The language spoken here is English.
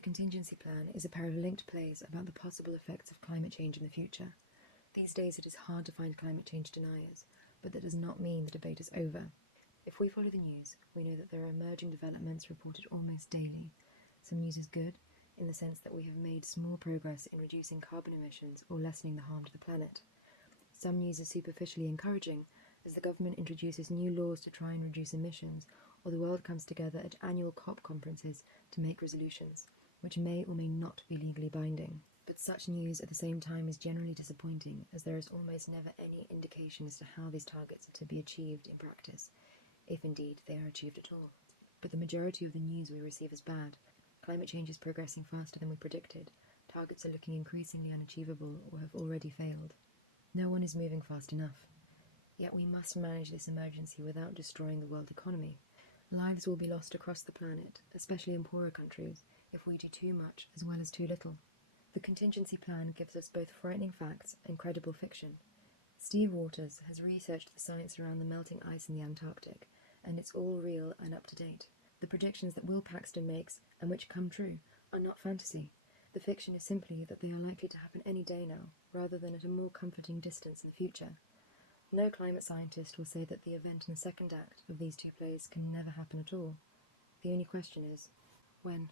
The Contingency Plan is a pair of linked plays about the possible effects of climate change in the future. These days it is hard to find climate change deniers, but that does not mean the debate is over. If we follow the news, we know that there are emerging developments reported almost daily. Some news is good, in the sense that we have made small progress in reducing carbon emissions or lessening the harm to the planet. Some news is superficially encouraging, as the government introduces new laws to try and reduce emissions, or the world comes together at annual COP conferences to make resolutions, which may or may not be legally binding. But such news at the same time is generally disappointing, as there is almost never any indication as to how these targets are to be achieved in practice, if indeed they are achieved at all. But the majority of the news we receive is bad. Climate change is progressing faster than we predicted. Targets are looking increasingly unachievable or have already failed. No one is moving fast enough. Yet we must manage this emergency without destroying the world economy. Lives will be lost across the planet, especially in poorer countries, if we do too much as well as too little. The Contingency Plan gives us both frightening facts and credible fiction. Steve Waters has researched the science around the melting ice in the Antarctic, and it's all real and up to date. The predictions that Will Paxton makes, and which come true, are not fantasy. The fiction is simply that they are likely to happen any day now, rather than at a more comforting distance in the future. No climate scientist will say that the event in the second act of these two plays can never happen at all. The only question is, when?